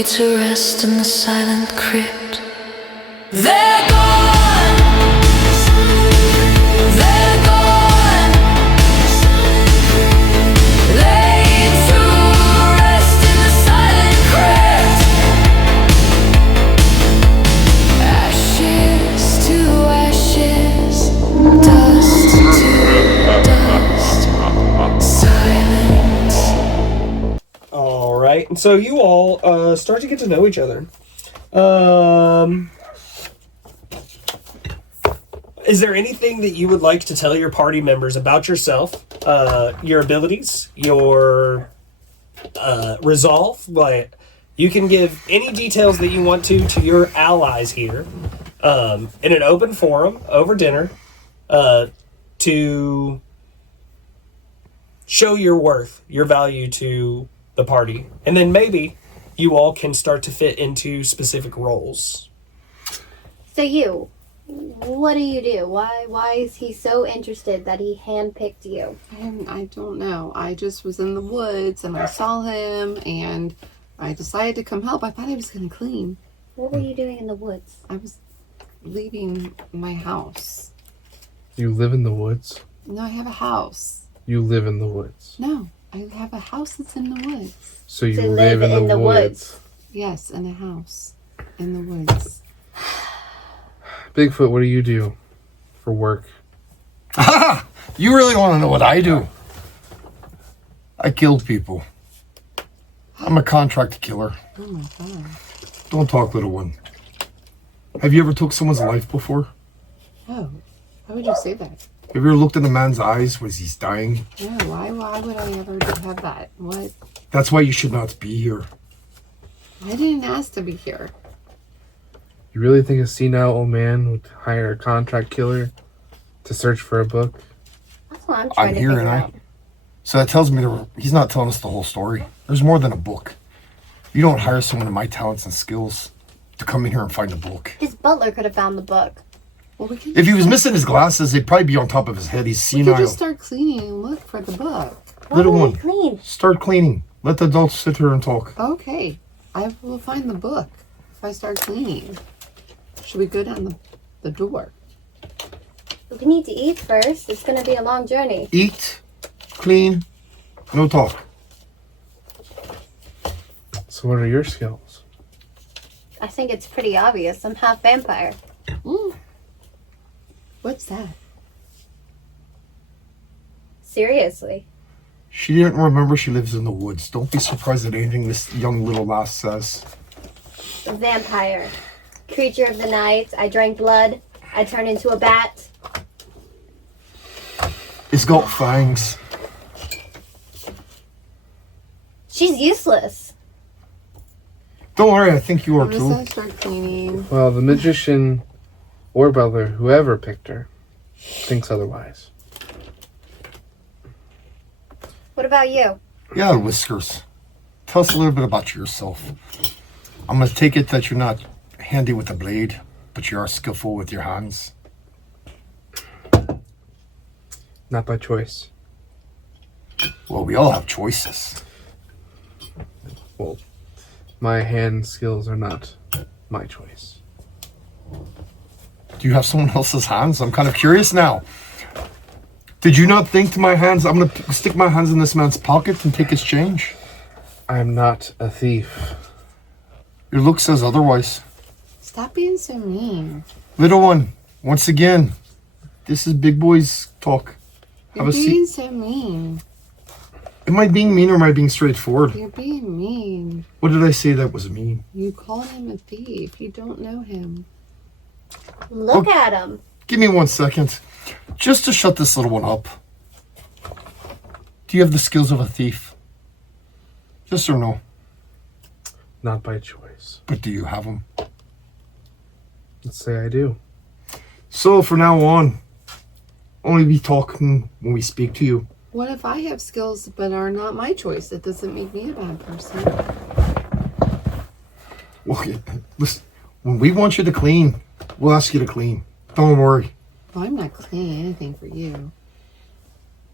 laid to rest in the silent crypt. They're gone. They're gone. Laid to rest in the silent crypt. Ashes to ashes, dust to dust, silence. All right, and so you all start to get to know each other. Is there anything that you would like to tell your party members about yourself, your abilities, your resolve? Like, you can give any details that you want to your allies here in an open forum over dinner to show your worth, your value to the party. And then maybe you all can start to fit into specific roles. So what do you do? Why is he so interested that he handpicked you? I don't know. I just was in the woods and I saw him and I decided to come help. I thought he was going to clean. What were you doing in the woods? I was leaving my house. You live in the woods? No, I have a house. You live in the woods? No, I have a house that's in the woods. So you live in the woods? Yes, in a house in the woods. Bigfoot, what do you do for work? Ha! You really want to know what I do? I killed people. I'm a contract killer. Oh my god. Don't talk, little one. Have you ever took someone's life before? Oh, why would you say that? Have you ever looked in a man's eyes when he's dying? No, why would I ever have that? What? That's why you should not be here. I didn't ask to be here. You really think a senile old man would hire a contract killer to search for a book? That's what I'm trying to here, figure and out. So that tells me he's not telling us the whole story. There's more than a book. You don't hire someone of my talents and skills to come in here and find a book. His butler could have found the book. Well, If he was missing his glasses, they'd probably be on top of his head. He's we senile. could just start cleaning and look for the book. Little Why would one, he clean? start cleaning. Let the adults sit here and talk. Okay, I will find the book if I start cleaning. Should we go down the door? We need to eat first. It's going to be a long journey. Eat, clean, no talk. So what are your skills? I think it's pretty obvious. I'm half vampire. Ooh. What's that? Seriously. She didn't remember she lives in the woods. Don't be surprised at anything this young little lass says. A vampire. Creature of the night. I drank blood. I turned into a bat. It's got fangs. She's useless. Don't worry, I think you are I'm just too. gonna start cleaning. Well, the magician or butler, whoever picked her, thinks otherwise. What about you? Yeah, Whiskers. Tell us a little bit about yourself. I'm going to take it that you're not handy with a blade, but you are skillful with your hands. Not by choice. Well, we all have choices. Well, my hand skills are not my choice. Do you have someone else's hands? I'm kind of curious now. Did you not think to my hands, I'm going to stick my hands in this man's pocket and take his change? I'm not a thief. Your look says otherwise. Stop being so mean. Little one, once again, this is big boys talk. You're Have a being seat. so mean. Am I being mean or am I being straightforward? You're being mean. What did I say that was mean? You called him a thief. You don't know him. Look Oh. at him. Give me 1 second. Just to shut this little one up. Do you have the skills of a thief? Yes or no? Not by choice. But do you have them? Let's say I do. So from now on, only be talking when we speak to you. What if I have skills but are not my choice? That doesn't make me a bad person. Well, listen, when we want you to clean, we'll ask you to clean. Don't worry. Well, I'm not cleaning anything for you.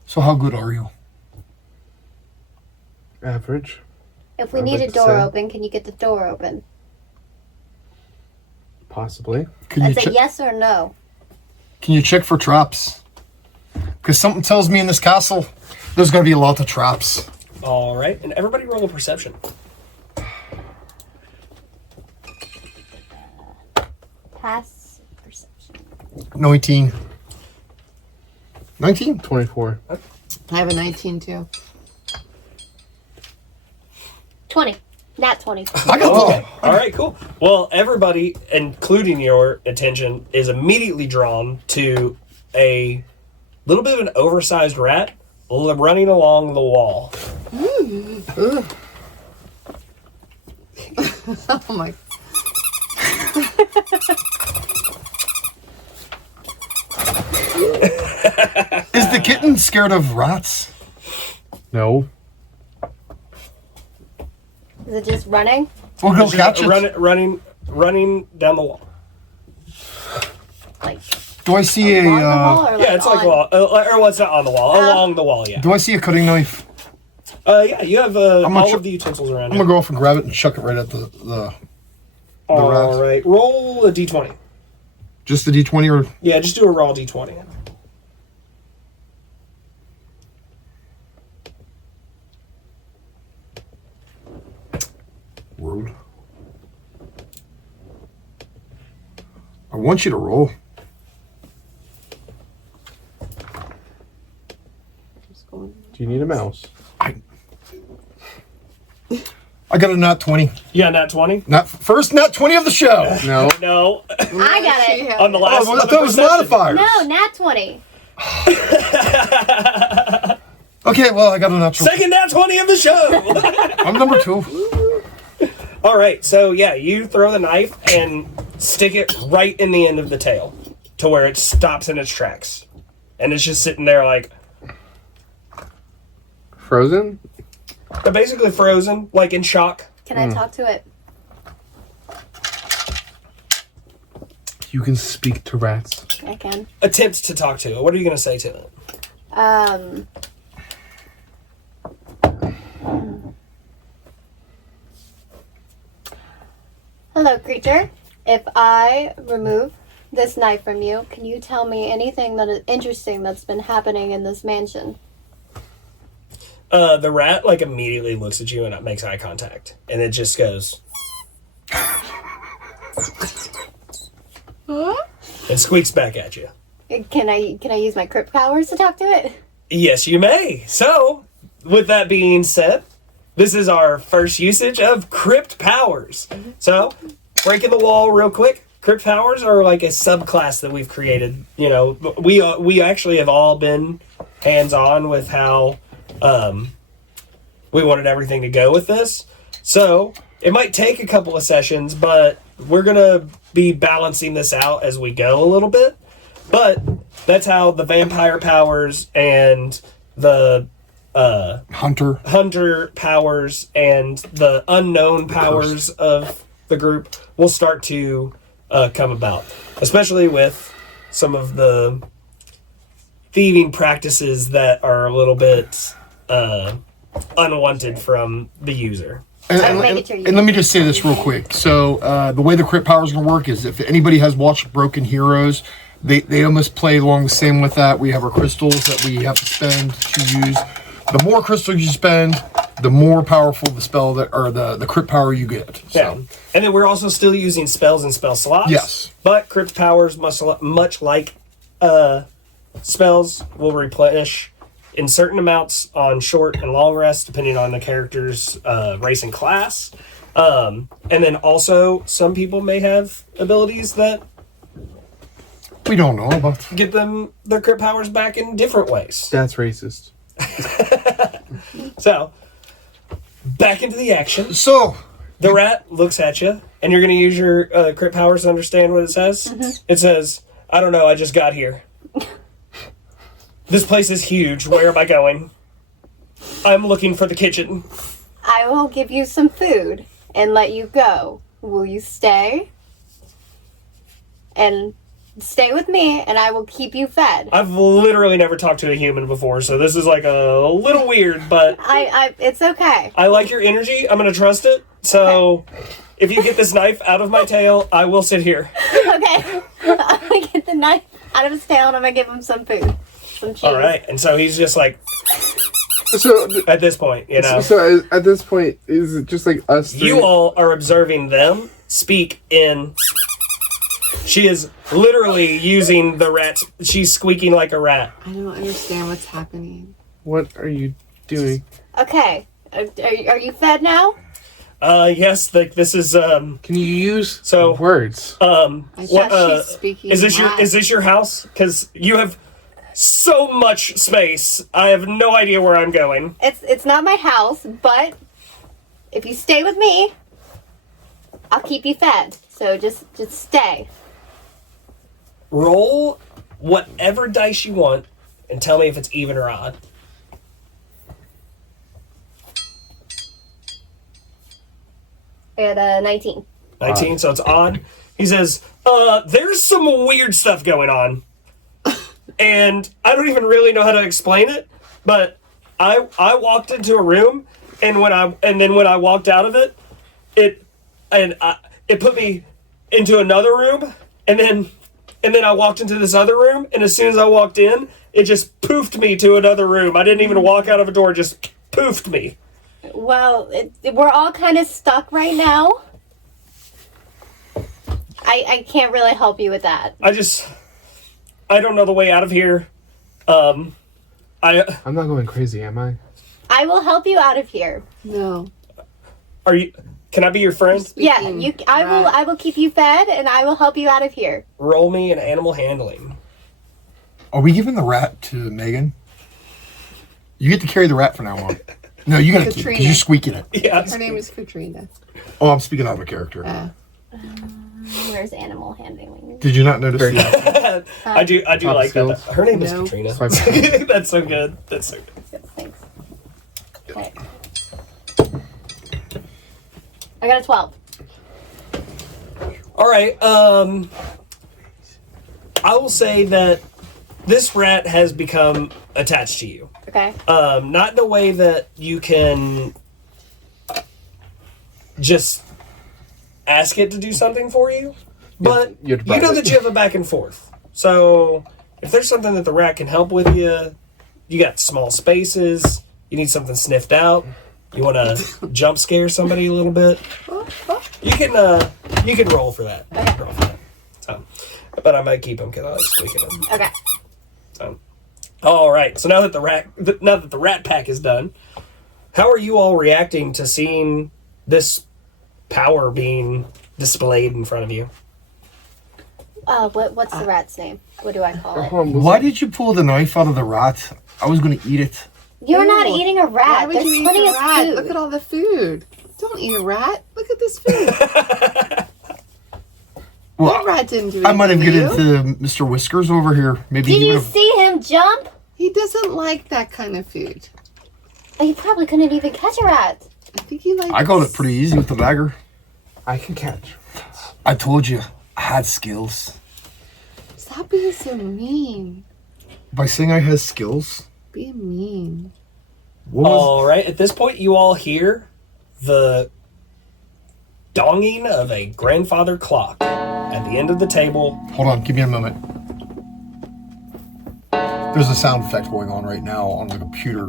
So how good are you? Average. If we I'd need like a to door say. open, can you get the door open? Possibly. Can you, Is it yes or no? can you check for traps? Because something tells me in this castle, there's going to be a lot of traps. All right, and everybody roll a perception. Pass perception. 19. 19? 24. I have a 19 too. 20. Nat 20. I got Okay. All right, cool. Well, everybody, including your attention, is immediately drawn to a little bit of an oversized rat running along the wall. Oh my. Is the kitten scared of rats? No. Is it just running? We'll go Just catch it. running down the wall. Like, Do I see along the wall a or Yeah, it's like on? wall, or what's not on the wall? Along the wall, yeah. do I see a cutting knife? Yeah, you have gonna all tr- of the utensils around I'm you. gonna go off and grab it and chuck it right at the All rat. right, roll a d20. just the D20 or Yeah, just do a raw d20. rude. I want you to roll. Just going. Do you need a mouse? I got a nat 20. Yeah, nat 20. First nat 20 of the show. No. No, I got She it. had on the last Oh, one. I thought it was modifiers. No, nat 20. Okay, well, I got a nat 20. Second nat 20 of the show. I'm number 2. All right, so yeah, you throw the knife and stick it right in the end of the tail to where it stops in its tracks. And it's just sitting there like, Frozen? basically frozen, like in shock. Can I talk to it? You can speak to rats. I can. Attempts to talk to it. What are you going to say to it? Hello, creature. If I remove this knife from you, can you tell me anything that is interesting that's been happening in this mansion? The rat like immediately looks at you and it makes eye contact. And it just goes, and squeaks back at you. Can I use my crypt powers to talk to it? Yes, you may. So, with that being said, this is our first usage of crypt powers. So, breaking the wall real quick. Crypt powers are like a subclass that we've created. You know, we actually have all been hands-on with how we wanted everything to go with this. So, it might take a couple of sessions, but we're going to be balancing this out as we go a little bit. But that's how the vampire powers and the hunter powers and the unknown powers of the group will start to come about, especially with some of the thieving practices that are a little bit unwanted from the user. And let me just say this real quick. So the way the crit power is going to work is if anybody has watched Broken Heroes, they almost play along the same with that. We have our crystals that we have to spend to use. The more crystals you spend, the more powerful the spell that or the crit power you get. So. Yeah. And then we're also still using spells and spell slots. Yes. But crypt powers, much like spells, will replenish in certain amounts on short and long rests, depending on the character's race and class. And then also, some people may have abilities that We don't know about. get them their crit powers back in different ways. That's racist. So, back into the action. So The rat looks at you, and you're going to use your crit powers to understand what it says. It says, I don't know, I just got here. This place is huge. Where am I going? I'm looking for the kitchen. I will give you some food and let you go. Will you stay? And stay with me, and I will keep you fed. I've literally never talked to a human before, so this is like a little weird, but It's okay. I like your energy. I'm gonna trust it. So if you get this knife out of my tail, I will sit here. Okay. I'm gonna get the knife out of his tail, and I'm gonna give him some food. Some cheese. All right, and so he's just like So, at this point, you know. so at this point, is it just like us three? You all are observing them speak in. She is literally using the rat. She's squeaking like a rat. I don't understand what's happening. What are you doing? Okay. Are you fed now? Yes. This is Can you use words? I thought she's speaking. Is this your house? Because you have so much space. I have no idea where I'm going. It's not my house, but if you stay with me, I'll keep you fed. So just stay. Roll whatever dice you want and tell me if it's even or odd. At 19. 19, so it's odd. He says, there's some weird stuff going on. And I don't even really know how to explain it, but I walked into a room, and when I walked out of it, it put me into another room, and then I walked into this other room, and as soon as I walked in, it just poofed me to another room. I didn't even walk out of a door, just poofed me. Well, we're all kind of stuck right now. I can't really help you with that. I don't know the way out of here. I'm not going crazy, am I? I will help you out of here. No. Are you? Can I be your friend? Yeah, I will keep you fed, and I will help you out of here. Roll me an animal handling. Are we giving the rat to Megan? You get to carry the rat from now on. No, you gotta keep it, 'cause Katrina. you're squeaking it. Yeah. Her name is Katrina. Oh, I'm speaking out of a character. Where's animal handling? Did you not notice that? I do like that. skills. Her name is No. Katrina. Swipe That's so good. That's so good. Thanks. Okay. I got a 12. All right. I will say that this rat has become attached to you. Okay. Not in a way that you can just ask it to do something for you, but you have to you know buy it. that you have a back and forth. So if there's something that the rat can help with you got small spaces, you need something sniffed out, you want to jump scare somebody a little bit, you can roll for that. You can roll for that. So, but I might keep him because I like squeaking him. Okay. So, all right. So now that the rat pack is done, how are you all reacting to seeing this power being displayed in front of you? What's the rat's name? What do I call it? Why did you pull the knife out of the rat? I was going to eat it. You're not Ew. eating a Why rat. would There's you eat plenty the of rat? food. Look at all the food. Don't eat a rat. Look at this food. Well, That rat didn't do I might have anything given to you. it to Mr. Whiskers over here. Maybe Did he you would have. see him jump? He doesn't like that kind of food. He probably couldn't even catch a rat. I think he likes... I got it pretty easy with the dagger. I can catch. I told you, I had skills. Stop being so mean. By saying I had skills, Being mean. what was? All right. At this point, you all hear the donging of a grandfather clock at the end of the table. Hold on, give me a moment. There's a sound effect going on right now on the computer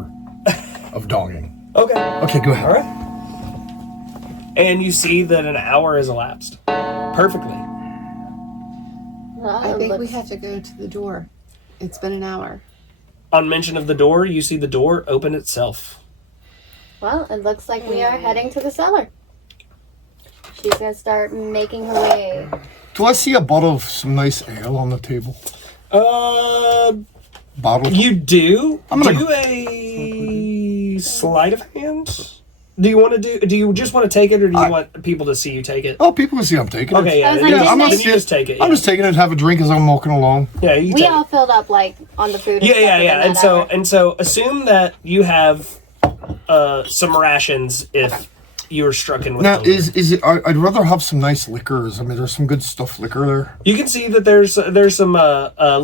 of donging. Okay. Okay, go ahead. All right. And you see that an hour has elapsed. Perfectly. I think we have to go to the door. It's been an hour. On mention of the door, you see the door open itself. Well, it looks like we are heading to the cellar. She's gonna start making her way. Do I see a bottle of some nice ale on the table? Bottle? You do. I'm gonna- do a sleight of hand. Do you just want to take it, or do you want people to see you take it? Oh, people can see I'm taking Okay, it. yeah. I was Then like, you, I'm then not- you just take it. I'm just taking it and have a drink as I'm walking along. Yeah, you We take all it. filled up like on the food. And Yeah, stuff yeah, within yeah. that hour. And so assume that you have some rations if you're struck in with Now, hunger. is it? I'd rather have some nice liquors. I mean, there's some good stuff liquor there. You can see that there's some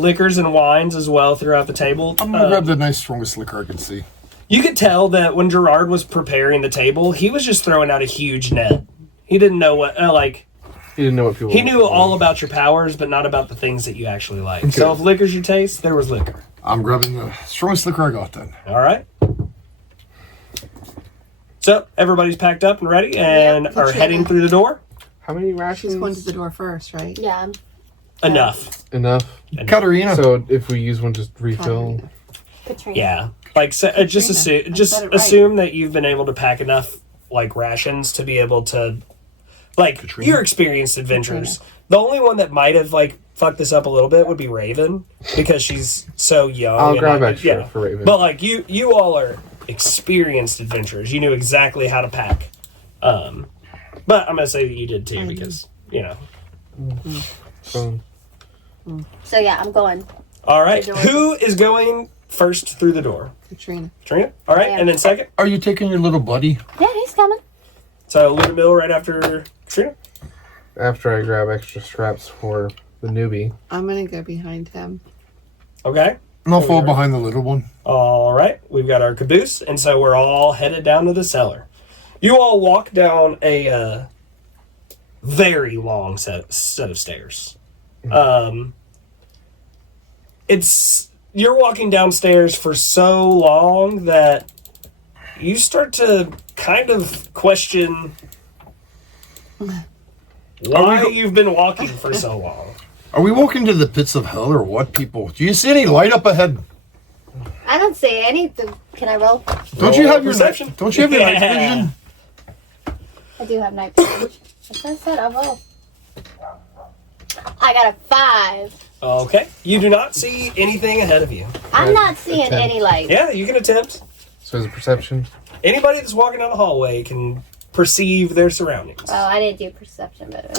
liquors and wines as well throughout the table. I'm gonna grab the nice, strongest liquor I can see. You could tell that when Gerard was preparing the table, he was just throwing out a huge net. He didn't know what He didn't know what people. he knew all about your powers, but not about the things that you actually like. So if liquor's your taste, there was liquor. I'm grabbing the strongest liquor I got then. All right. So everybody's packed up and ready and Yep. are heading through the door. How many rations? She's going to the door first, right? Yeah. Enough. Enough. Katarina. So if we use one, just refill. Katrina. Yeah. Like so, just Katrina. I just said it right. assume that you've been able to pack enough like rations to be able to like Katrina? your experienced adventurers. The only one that might have like fucked this up a little bit would be Raven because she's so young. I'll and grab not- extra for Raven. But like you all are experienced adventurers. You knew exactly how to pack. But I'm gonna say that you did too because you know. So So yeah, I'm going. All right, The door. who is going first through the door? Katrina. Trina. All right, I am. and then second. Are you taking your little buddy? Yeah, he's coming. So Luna Mill right after Trina. after I grab extra straps for the newbie. I'm going to go behind him. Okay. And I'll fall behind the little one. All right, we've got our caboose, and so we're all headed down to the cellar. You all walk down a very long set of stairs. You're walking downstairs for so long that you start to kind of question why you've been walking for so long. Are we walking to the pits of hell or what, people? Do you see any light up ahead? I don't see anything. Can I roll? Don't you have your perception. night, don't you have your night Yeah. vision? I do have night vision. That's what I said. I'll roll. I got a 5. Okay. You do not see anything ahead of you. I'm Right, not seeing attempt. any light. Yeah, you can attempt. So is it perception? Anybody that's walking down the hallway can perceive their surroundings. Oh, I didn't do perception, but That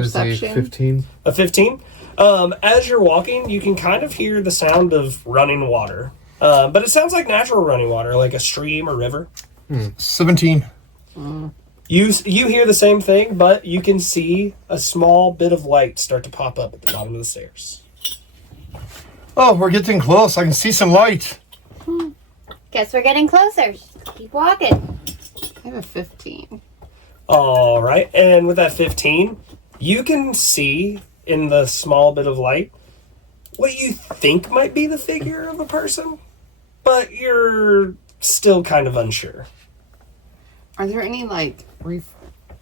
is a Perception. 15. A 15. As you're walking, you can kind of hear the sound of running water. But it sounds like natural running water, like a stream or river. 17. You hear the same thing, but you can see a small bit of light start to pop up at the bottom of the stairs. Oh, we're getting close. I can see some light. guess we're getting closer. Just keep walking. I have a 15. All right, and with that 15, you can see in the small bit of light what you think might be the figure of a person, but you're still kind of unsure. Are there any, like,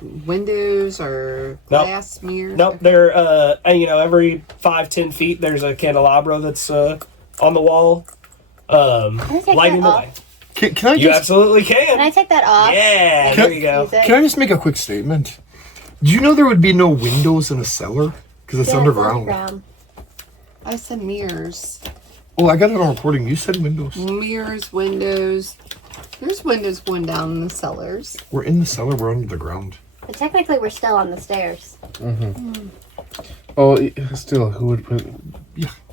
windows or Nope. glass mirrors? Nope, they're every 5-10 feet there's a candelabra that's on the wall, Can I take lighting that the off? way. Can I You just absolutely Can I can. take that off? Yeah, there you go. Use it? can I just make a quick statement? Do you know there would be no windows in a cellar because it's Yeah, underground? I said mirrors. Well, I got it on recording. You said windows. Mirrors, windows. There's windows going down in the cellars. We're in the cellar. We're under the ground. But technically, we're still on the stairs. Oh, still, who would put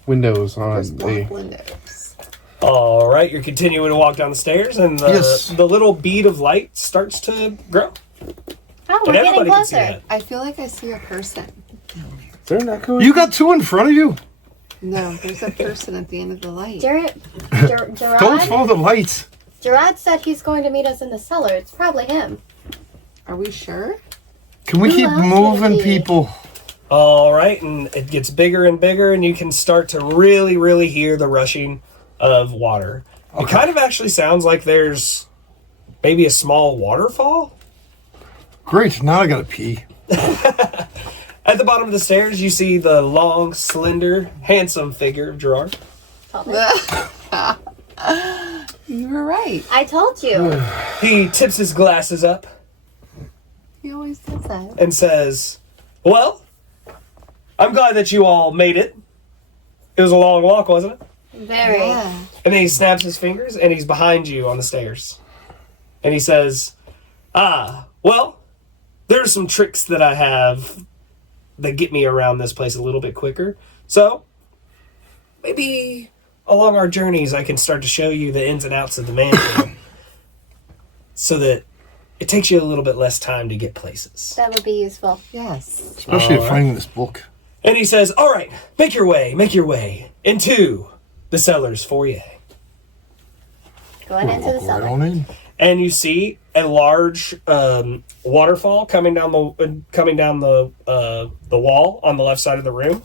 windows on There's a... black windows. All right, you're continuing to walk down the stairs, and Yes. the little bead of light starts to grow. Oh, And we're getting everybody can see closer. that. I feel like I see a person. Is there an echo? You got two in front of you. No, there's a person at the end of the light. Gerard, Don't follow the lights. Gerard said he's going to meet us in the cellar. It's probably him. Are we sure? Can we Who keep else would it moving, be? people? All right, and it gets bigger and bigger, and you can start to really, really hear the rushing of water. It kind of actually sounds like there's maybe a small waterfall. Great. Now I gotta pee. At the bottom of the stairs, you see the long, slender, handsome figure of Gerard. Told me. You were right. I told you. He tips his glasses up He always does that. and says, "Well, I'm glad that you all made it. It was a long walk, wasn't it?" Very. Yeah. And then he snaps his fingers, and he's behind you on the stairs. And he says, well, there's some tricks that I have that get me around this place a little bit quicker. So, maybe along our journeys, I can start to show you the ins and outs of the mansion so that it takes you a little bit less time to get places. That would be useful. Yes. Especially All right. finding this book. And he says, all right, make your way into the Cellar's foyer. Going into the Walk right cellar. on in. And you see a large waterfall coming down the wall on the left side of the room,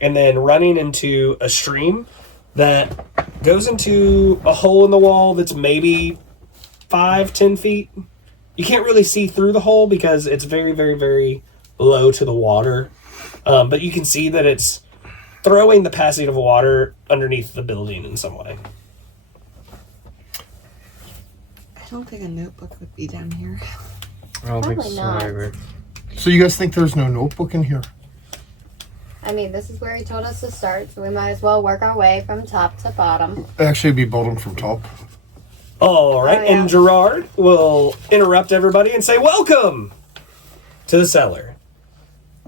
and then running into a stream that goes into a hole in the wall that's maybe 5-10 feet. You can't really see through the hole because it's very, very, very low to the water, but you can see that it's throwing the passage of water underneath the building in some way. I don't think a notebook would be down here. I don't think Probably so not. either. So you guys think there's no notebook in here? I mean, this is where he told us to start, so we might as well work our way from top to bottom. Actually, it'd be bottom from top. All right, Oh, yeah. and Gerard will interrupt everybody and say, welcome to the cellar.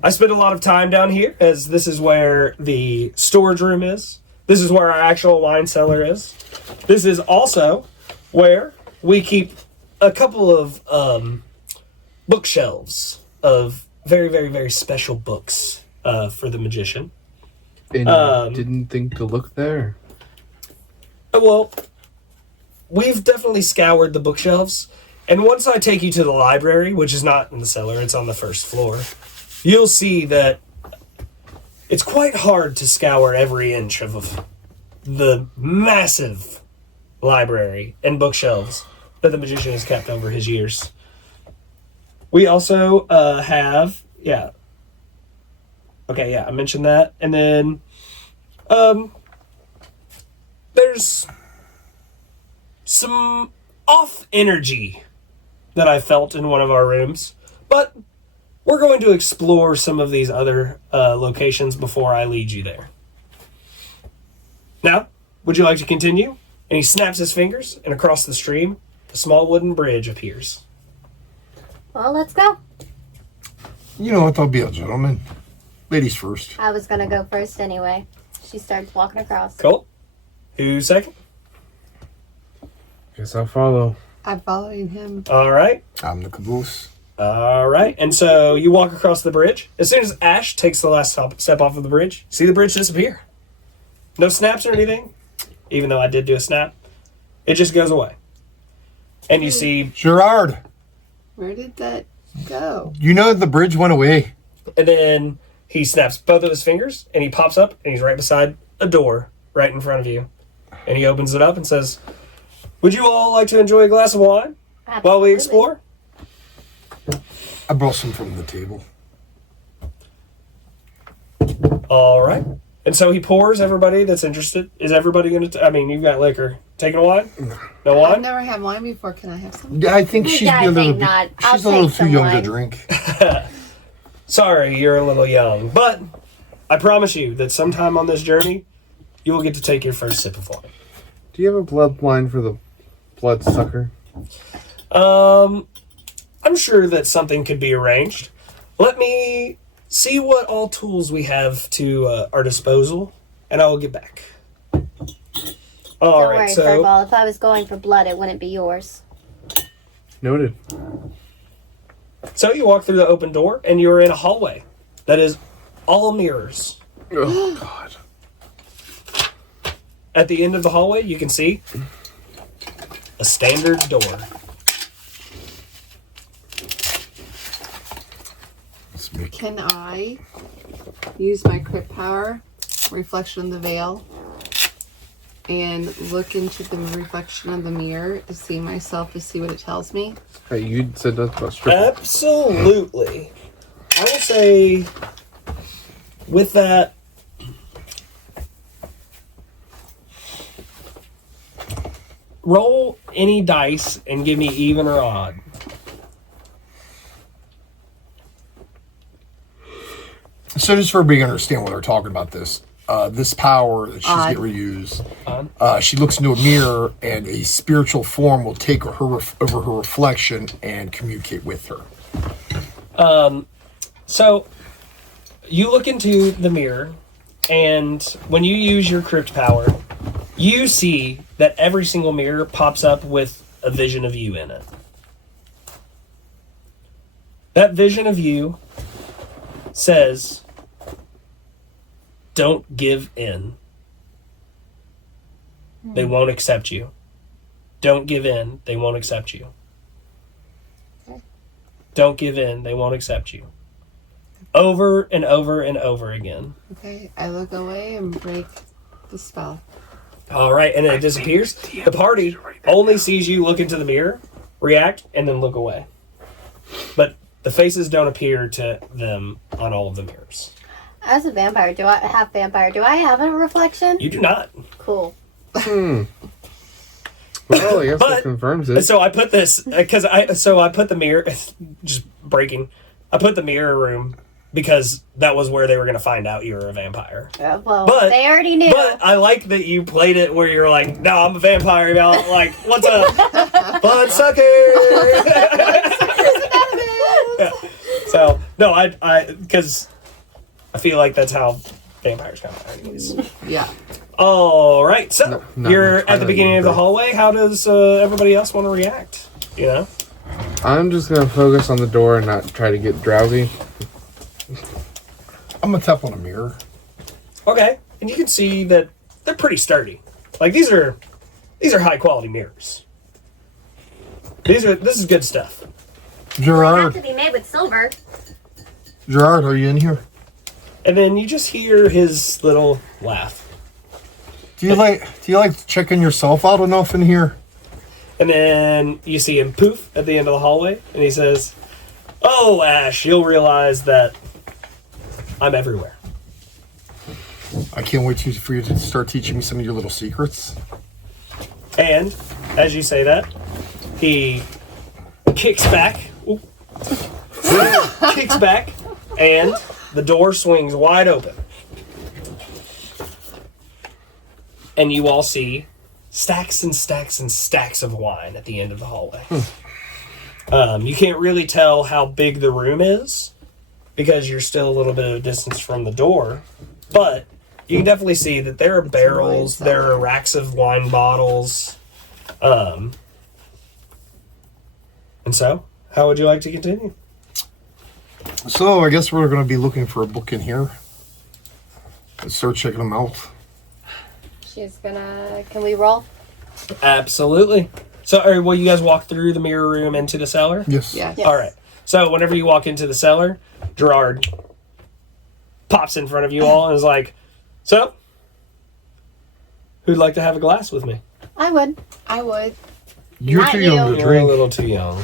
I spent a lot of time down here, as this is where the storage room is. This is where our actual wine cellar is. This is also where we keep a couple of bookshelves of very, very, very special books for the magician. And didn't think to look there. Well, we've definitely scoured the bookshelves. And once I take you to the library, which is not in the cellar, it's on the first floor, you'll see that it's quite hard to scour every inch of the massive library and bookshelves that the magician has kept over his years. We also have, I mentioned that. And then there's some off energy that I felt in one of our rooms, but we're going to explore some of these other locations before I lead you there. Now, would you like to continue? And he snaps his fingers, and across the stream, a small wooden bridge appears. Well, let's go. You know what? I'll be a gentleman. Ladies first. I was gonna go first anyway. She starts walking across. Cool. Who's second? Guess I'll follow. I'm following him. All right. I'm the caboose. All right. And so you walk across the bridge. As soon as Ash takes the last step off of the bridge, see the bridge disappear. No snaps or anything, even though I did do a snap. It just goes away. And you see, Gerard, Where did that go? you know the bridge went away. and then he snaps both of his fingers, and he pops up, and he's right beside a door right in front of you. And he opens it up and says, would you all like to enjoy a glass of wine while we Absolutely. explore? I brought some from the table. All right. And so he pours everybody that's interested. Is everybody going to... I mean, you've got liquor. Taking a wine? No I've wine? never had wine before. Can I have some? Yeah, I think she's I a little think bit, not. I'll she's a little take too some young wine. to drink. Sorry, you're a little young. But I promise you that sometime on this journey, you will get to take your first sip of wine. Do you have a bloodline for the bloodsucker? I'm sure that something could be arranged. Let me see what all tools we have to our disposal, and I will get back. All Don't right, worry, so Furball. If I was going for blood, it wouldn't be yours. Noted. so you walk through the open door, and you're in a hallway that is all mirrors. Oh, God. At the end of the hallway, you can see a standard door. Let's make Can I use my crypt power, reflection of the veil, and look into the reflection of the mirror to see myself to see what it tells me? Hey, you said that about stripping. Absolutely. I will say with that, roll any dice and give me even or odd. So just for everybody to understand what we're talking about this power that she's Odd. getting reused, Odd. she looks into a mirror and a spiritual form will take over her reflection and communicate with her. So you look into the mirror, and when you use your crypt power, you see that every single mirror pops up with a vision of you in it. That vision of you says, don't give in. They won't accept you. Don't give in. They won't accept you. Don't give in. They won't accept you. Over and over and over again. Okay, I look away and break the spell. All right, and then it disappears. The party only sees you look into the mirror, react, and then look away. But the faces don't appear to them on all of the mirrors. As a vampire, do I have a reflection? You do not. Cool. Well, I guess But- that confirms it. So I put this because I put the mirror just breaking. I put the mirror room because that was where they were going to find out you were a vampire. Well, But- they already knew. But I like that you played it where you're like, no, I'm a vampire now. Like, what's up, bloodsucker? Yeah. So no, I because I feel like that's how vampires come out, anyways. Yeah. All right, so No, not you're much. at the beginning of the hallway. How does everybody else want to react? You know. I'm just gonna focus on the door and not try to get drowsy. I'm gonna tap on a mirror. Okay, and you can see that they're pretty sturdy. Like these are high quality mirrors. This is good stuff. They have Gerard, to be made with silver. Gerard, are you in here? And then you just hear his little laugh. Do you like checking yourself out enough in here? And then you see him poof at the end of the hallway, and he says, "Oh, Ash, you'll realize that I'm everywhere." I can't wait for you to start teaching me some of your little secrets. And as you say that, he kicks back. Oop. Kicks back, and the door swings wide open. And you all see stacks and stacks and stacks of wine at the end of the hallway. You can't really tell how big the room is because you're still a little bit of a distance from the door, but you can definitely see that there are barrels, there are racks of wine bottles. And so, how would you like to continue? So I guess we're going to be looking for a book in here. Let's start checking them out. She's gonna. Can we roll? Absolutely. So, will you guys walk through the mirror room into the cellar? Yes. Yes. Yes. All right. So, whenever you walk into the cellar, Gerard pops in front of you all and is like, "So, who'd like to have a glass with me?" I would. I would. You're Not too young you. to You're a drink. little too young.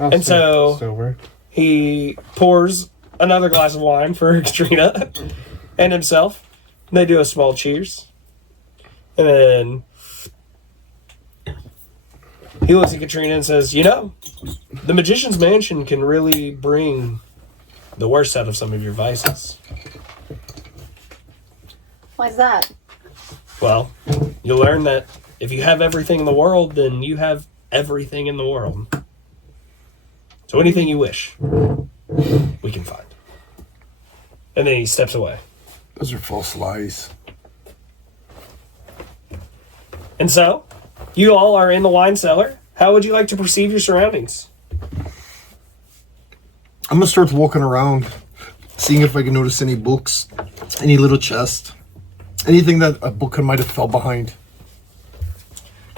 I'll And stay so- sober. He pours another glass of wine for Katrina and himself. They do a small cheers. And then he looks at Katrina and says, "You know, the magician's mansion can really bring the worst out of some of your vices. Why's that? Well, you'll learn that if you have everything in the world, then you have everything in the world. So anything you wish, we can find." And then he steps away. Those are false lies. And so, you all are in the wine cellar. How would you like to perceive your surroundings? I'm gonna start walking around, seeing if I can notice any books, any little chest, anything that a book might have fell behind.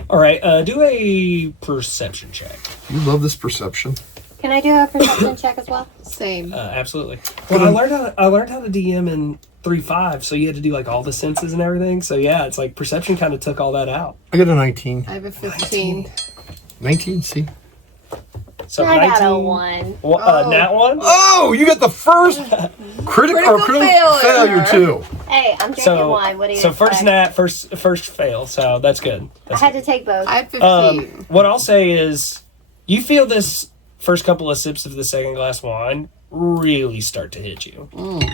All right, do a perception check. You love this perception. Can I do a perception check as well? Same. Absolutely. Well, I learned how to DM in 3.5, so you had to do like all the senses and everything. So yeah, it's like perception kind of took all that out. I got a 19. I have a 15. 19, see? So I got a 19, 1. Nat 1. Oh, you got the first critical failure too. Hey, I'm drinking So wine. What do you so expect? first Nat, first fail. So that's good. I That's had good. to take both. I have 15. What I'll say is, you feel this first couple of sips of the second glass of wine really start to hit you.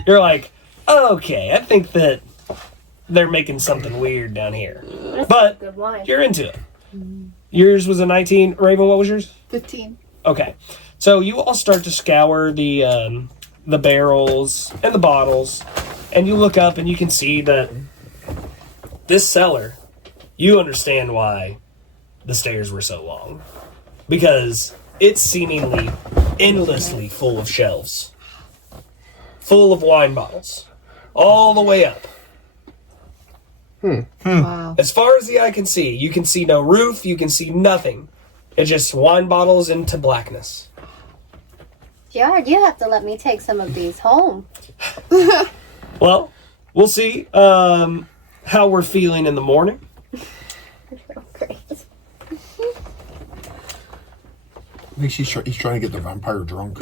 You're like, okay, I think that they're making something weird down here. But Good wine. you're into it. Yours was a 19. Raven, what was yours? 15. Okay. So you all start to scour the barrels and the bottles, and you look up and you can see that this cellar, you understand why the stairs were so long. Because it's seemingly endlessly full of shelves, full of wine bottles, all the way up. Wow. As far as the eye can see, you can see no roof, you can see nothing. It's just wine bottles into blackness. Jared, you have to let me take some of these home. Well, we'll see how we're feeling in the morning. Great. I think he's trying to get the vampire drunk.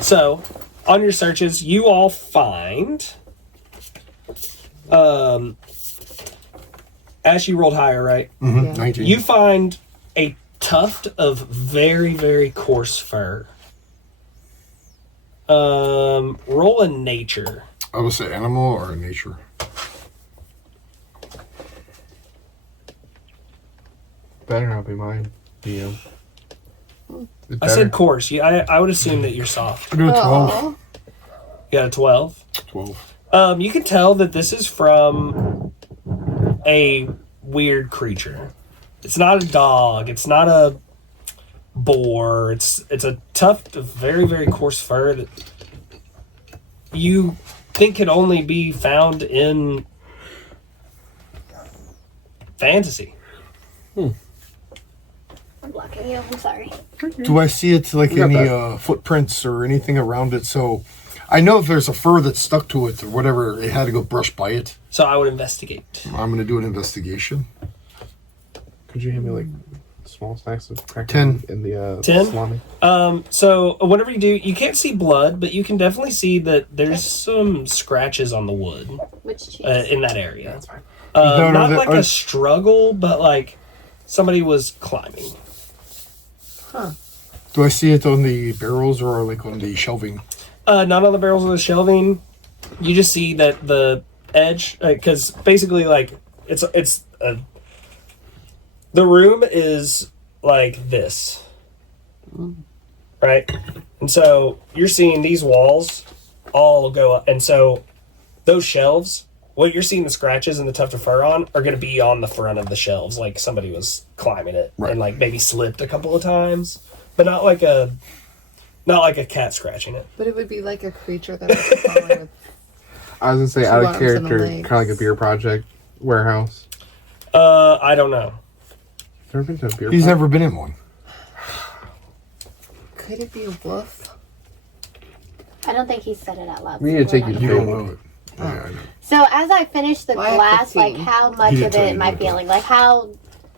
So, on your searches, you all find... Ash, you rolled higher, right? Mm-hmm. Yeah. 19. You find a tuft of very, very coarse fur. Roll a nature. I would say animal or nature. Better not be mine. You. I said coarse. I would assume that you're soft. I do a 12. Aw. You got a 12. 12. You can tell that this is from a weird creature. It's not a dog. It's not a boar. It's a tuft of very, very coarse fur that you think could only be found in fantasy. I'm blocking you. I'm sorry. Do I see it like got any footprints or anything around it? So I know if there's a fur that's stuck to it or whatever, it had to go brush by it. So I would investigate. I'm going to do an investigation. Could you hand me like small snacks of crackers 10. in the 10? salami? So whenever you do, you can't see blood, but you can definitely see that there's some scratches on the wood Which cheese? in that area. That's fine. No, Not the- like a struggle, but like somebody was climbing. Do I see it on the barrels or like on the shelving? Not on the barrels of the shelving. You just see that the edge, because basically, like the room is like this, right? And so you're seeing these walls all go up, and so those shelves, what you're seeing the scratches and the tuft of fur on, are going to be on the front of the shelves, like somebody was climbing it Right. and like maybe slipped a couple of times, but not like a cat scratching it. But it would be like a creature that was falling with. I was gonna say Two out of arms and a character, legs. kind of like a beer project warehouse. I don't know. Ever been to a beer? He's project? never been in one. Could it be a wolf? I don't think he said it out loud. We need to so take we're you not You gonna- don't know it. Yeah, I know. So as I finish the Well, I have glass, like 15. how much He didn't of tell it you am I that. feeling? Like how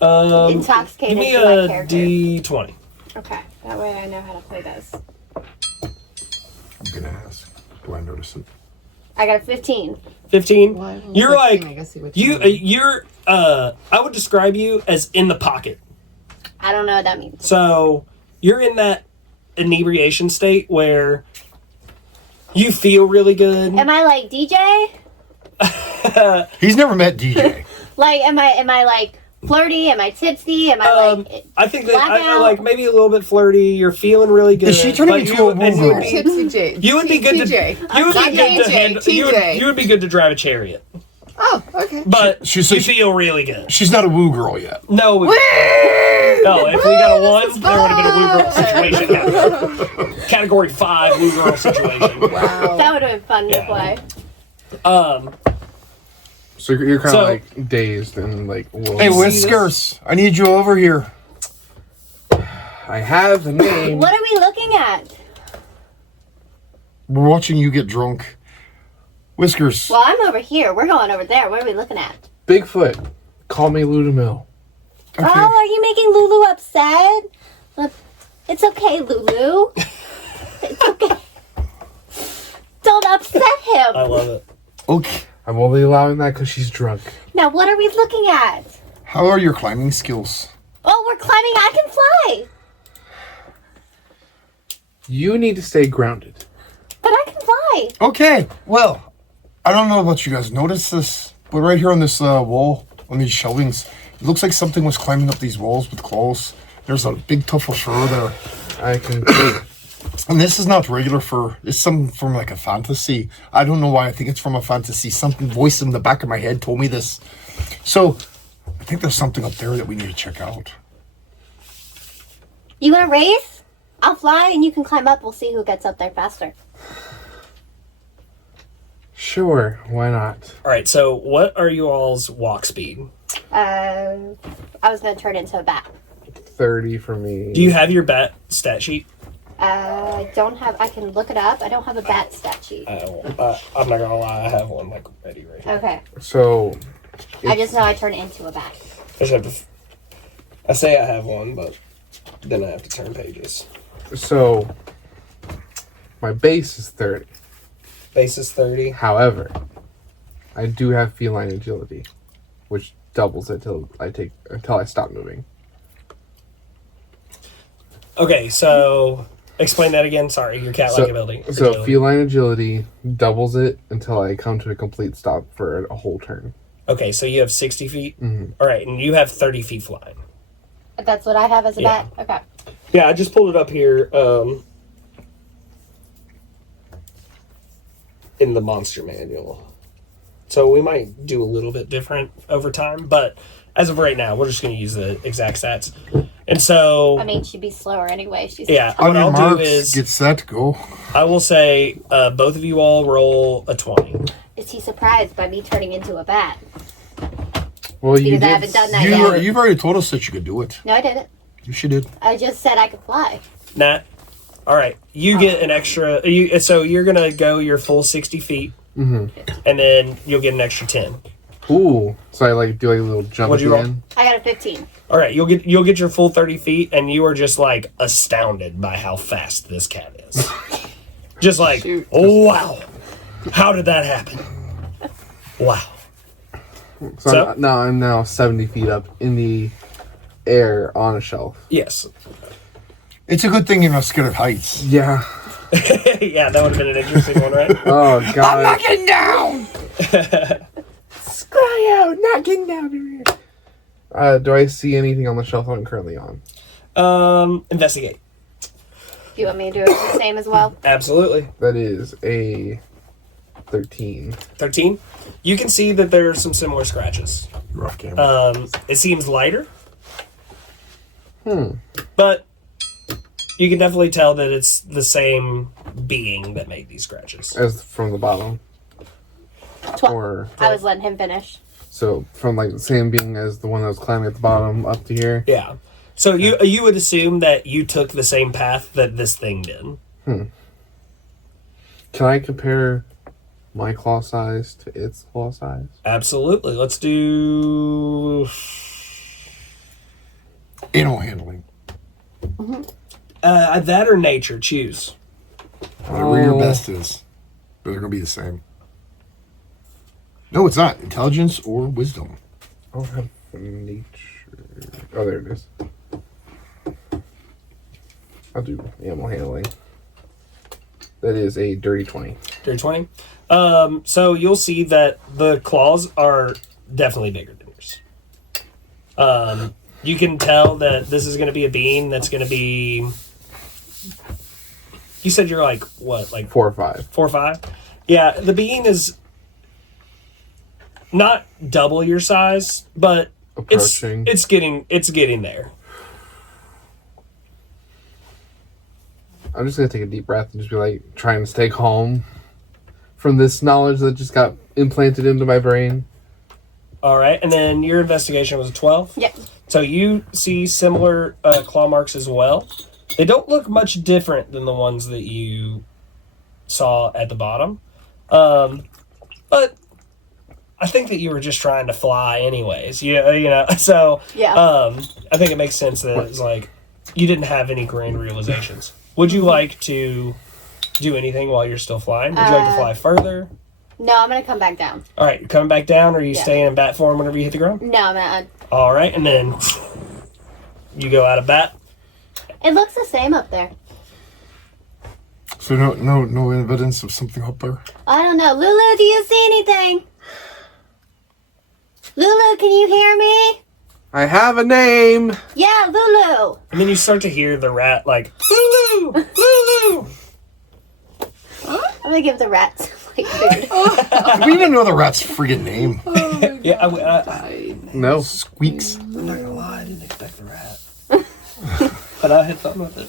Give intoxicated me to my a character? D20. Okay, that way I know how to play this. I'm going to ask. Do I notice it? I got a 15. 15. Well, I rolled You're 15, like I guess see what you. mean. You're. I would describe you as in the pocket. I don't know what that means. So you're in that inebriation state where you feel really good. Am I like DJ? He's never met DJ. Like am I like flirty? Am I tipsy? Am I like I think that I blackout? like maybe a little bit flirty. You're feeling really good. Is she turning but into you- a and woo you girl? would be- Tipsy J. You would be good to. TJ. You would Not be good to DJ, handle. You TJ. would be good to drive a chariot. Oh, okay. But She- you feel really good. She's not a woo girl yet. No. No, if we got a 1, there would have been a woo girl situation. Yeah. Category 5 woo girl situation. Wow. that would have been fun Yeah. to play. So you're kind So- of like dazed and like. Whoa. Hey, Whiskers, I need you over here. I have the name. What are we looking at? We're watching you get drunk. Whiskers. Well, I'm over here. We're going over there. What are we looking at? Bigfoot. Call me Ludamil. Okay. Oh, are you making Lulu upset? Look, it's okay, Lulu. It's okay. Don't upset I him. love it. Okay. I'm only allowing that because she's drunk. Now, what are we looking at? How are your climbing skills? Oh, we're climbing. I can fly. You need to stay grounded. But I can fly. Okay. Well, I don't know about you guys. Notice this, but right here on this wall, on these shelvings, it looks like something was climbing up these walls with claws. There's a big tuft of fur there. I can. And this is not regular fur. It's some from like a fantasy. I don't know why I think it's from a fantasy. Something voice in the back of my head told me this. So I think there's something up there that we need to check out. You want to race? I'll fly and you can climb up. We'll see who gets up there faster. Sure, why not? All right. So, what are you all's walk speed? I was going to turn into a bat. 30 for me. Do you have your bat stat sheet? I don't have. I can look it up. I don't have a bat stat sheet. I'm not gonna lie. I have one like ready right here. Okay. So, I just know I turn into a bat. I just have to. I say I have one, but then I have to turn pages. so my base is 30. Base is 30. However, I do have feline agility, which doubles it until I stop moving. Okay, so explain that again. Sorry, your cat-like So ability. feline agility doubles it until I come to a complete stop for a whole turn. Okay, so you have 60 feet. Mm-hmm. All right, and you have 30 feet flying. That's what I have as a Yeah. bat. Okay. Yeah, I just pulled it up here in the monster manual. So we might do a little bit different over time, but as of right now, we're just going to use the exact stats. And so, I mean, she'd be slower anyway. She's yeah, On what your I'll do marks, is get set, go. I will say both of you all roll a 20. Is he surprised by me turning into a bat? Well, you Because I did. haven't done that yet. You've already told us that you could do it. No, I didn't. You did. I just said I could fly. Nat, all right, you get an extra. So you're going to go your full 60 feet, and then you'll get an extra 10. Ooh, so I do a little jump What'd at you the roll? end. I got a 15. All right, you'll get your full 30 feet, and you are just like astounded by how fast this cat is. Just like, Shoot. oh wow, how did that happen? Wow. So I'm now 70 feet up in the air on a shelf. Yes. It's a good thing you're not scared of heights. Yeah. Yeah, that would have been an interesting one, right? Oh god. I'm not getting down! Scry out, not getting down here. Do I see anything on the shelf I'm currently on? Investigate. Do you want me to do it the same as well? Absolutely. That is a 13. 13. You can see that there are some similar scratches. Rough camera. It seems lighter. But you can definitely tell that it's the same being that made these scratches. As from the bottom. 12. Or I was letting him finish. so from the same being as the one that was climbing at the bottom up to here. Yeah. So you would assume that you took the same path that this thing did. Can I compare my claw size to its claw size? Absolutely. Let's do Animal handling. that or nature. Choose. Whatever your best is. But they're going to be the same. No, it's not. Intelligence or wisdom. I don't have nature. Oh, there it is. I'll do animal handling. That is a dirty 20. Dirty 20. So you'll see that the claws are definitely bigger than yours. You can tell that this is going to be a bean that's going to be... You said you're like, what, like 4 or 5. 4 or 5? Yeah, the bean is not double your size, but Approaching. it's getting there. I'm just gonna take a deep breath and just be like trying to stay calm from this knowledge that just got implanted into my brain. All right, and then your investigation was a 12? Yep. So you see similar claw marks as well. They don't look much different than the ones that you saw at the bottom. But I think that you were just trying to fly anyways. You know, so Yeah. I think it makes sense that it's like you didn't have any grand realizations. Would you like to do anything while you're still flying? Would you like to fly further? No, I'm going to come back down. All right, you're coming back down, or are you Yeah. staying in bat form whenever you hit the ground? No, I'm going to... All right, and then you go out of bat. It looks the same up there. So no evidence of something up there? I don't know. Lulu, do you see anything? Lulu, can you hear me? I have a name. Yeah, Lulu. And then you start to hear the rat like, Lulu, Lulu. I'm going to give the rats like food. We didn't know the rat's friggin' name. Yeah, No. Squeaks. I'm not gonna lie, I didn't expect the rat. But I had fun with it.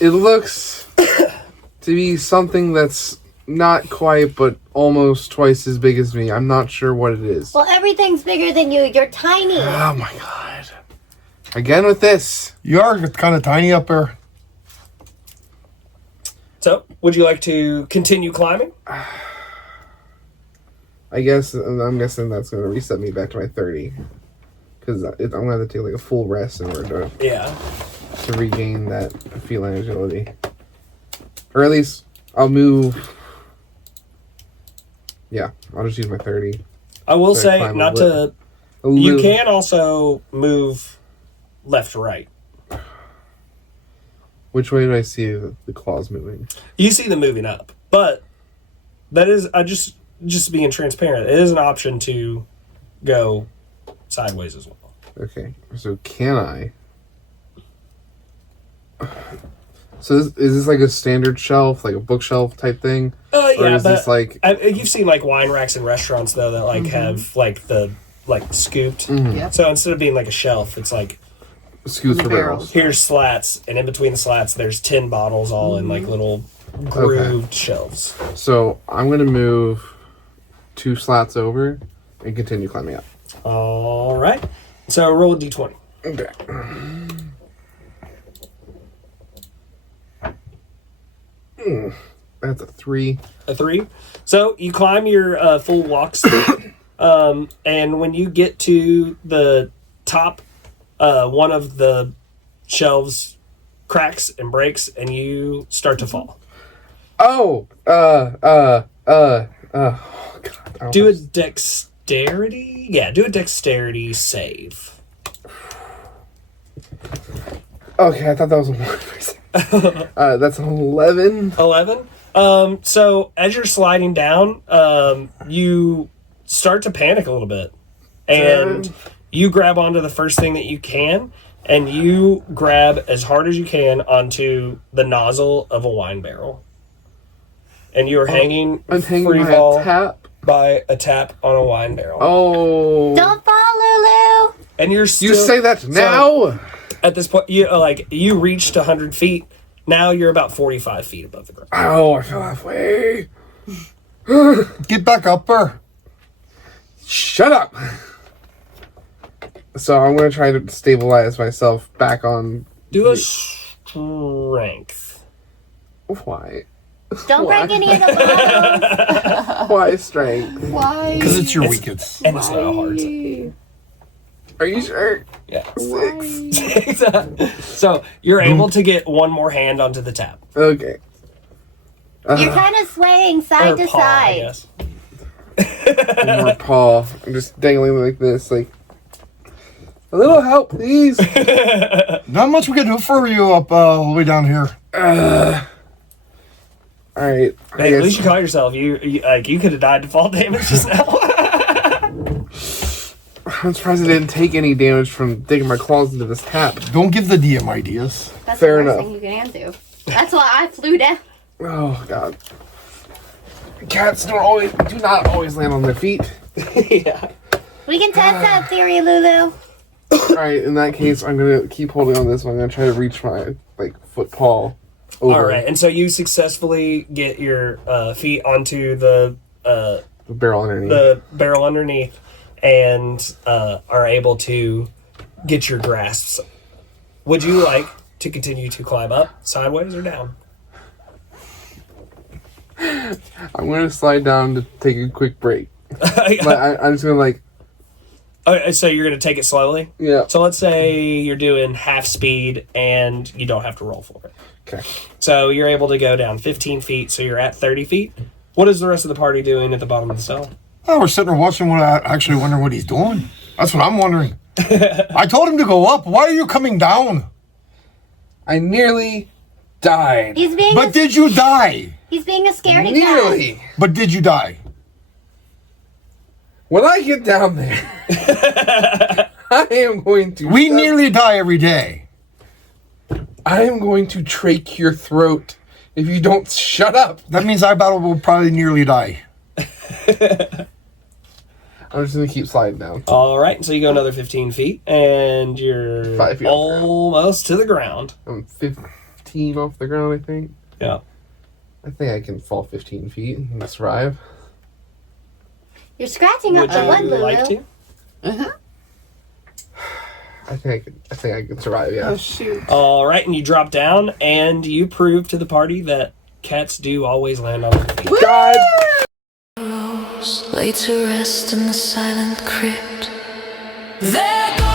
It looks to be something that's not quite, but almost twice as big as me. I'm not sure what it is. Well, everything's bigger than you. You're tiny. Oh my god. Again with this. You are kind of tiny up there. So, would you like to continue climbing? I guess, I'm guessing that's going to reset me back to my 30. Because I'm going to have to take like a full rest in order Yeah. to regain that feline agility. Or at least, I'll move... Yeah, I'll just use my 30. I will So say, climb a not little- to... a You little- can also move left to right. Which way do I see the claws moving? You see them moving up. But that is... Just being transparent, it is an option to go sideways as well. Okay, so can I? So is this like a standard shelf, like a bookshelf type thing? Yeah, or is but this like... you've seen like wine racks in restaurants though that like have like the scooped. Yep. So instead of being like a shelf, it's like scoots The for barrels. barrels? here's slats, and in between the slats there's 10 bottles all in like little grooved shelves. So I'm gonna move 2 slats over and continue climbing up. All right. So roll a d20. Okay. That's a 3. A 3. So you climb your full walk speed, and when you get to the top, one of the shelves cracks and breaks, and you start to fall. Oh, God. I don't Do a know. dexterity. Yeah, do a dexterity save. Okay, I thought that was a 1. That's an 11. 11. So as you're sliding down, you start to panic a little bit, and you grab onto the first thing that you can, and you grab as hard as you can onto the nozzle of a wine barrel, and you are hanging I'm hanging free by fall a tap. by a tap on a wine barrel. Oh. Don't fall, Lulu. And you're still, You say that now? at this point, you reached 100 feet. Now you're about 45 feet above the ground. Oh, I fell halfway. Get back up there. Shut up. So I'm going to try to stabilize myself back on... Do a strength. Why? Don't break any of the bottles. Why strength? Why? Because it's your weakest. And it's not a hard. Are you sure? Yeah. Six. So you're able to get one more hand onto the tap. Okay. You're kind of swaying side Or to paw, I side. guess. One more paw. I'm just dangling like this, like... A little help, please. Not much we can do for you up all the way down here. Alright. Hey, at least you caught yourself. You could have died to fall damage just now. I'm surprised I didn't take any damage from digging my claws into this tap. Don't give the DM ideas. That's Fair the worst enough. thing you can do. That's why I flew down. Oh, God. Cats do not always land on their feet. Yeah. We can test that theory, Lulu. Alright, in that case, I'm going to keep holding on this one. I'm going to try to reach my, foot paw over All right, and so you successfully get your feet onto the barrel underneath. the barrel underneath, and are able to get your grasps. Would you like to continue to climb up, sideways, or down? I'm going to slide down to take a quick break. I'm just going to, Okay, so you're going to take it slowly? yeah. So let's say you're doing half speed, and you don't have to roll for it. Okay. So you're able to go down 15 feet, so you're at 30 feet. What is the rest of the party doing at the bottom of the cell? Oh, we're sitting there watching what I actually wonder what he's doing. That's what I'm wondering. I told him to go up. Why are you coming down? I nearly died. He's being But did you die? he's being a scaredy cat. Nearly. But did you die? When I get down there, I am going to... We nearly die every day. I am going to trach your throat if you don't shut up. That means I will probably nearly die. I'm just gonna keep sliding down. All right, so you go another 15 feet, and you're 5 feet off the ground. almost to the ground. I'm 15 off the ground, I think. Yeah. I think I can fall 15 feet and survive. You're scratching up Would the wood, you Lulu. like to? Uh-huh. I think I can survive. Yeah. Oh, shoot. All right, and you drop down, and you prove to the party that cats do always land on their feet. God. Rose lay to rest in the silent crypt. There goes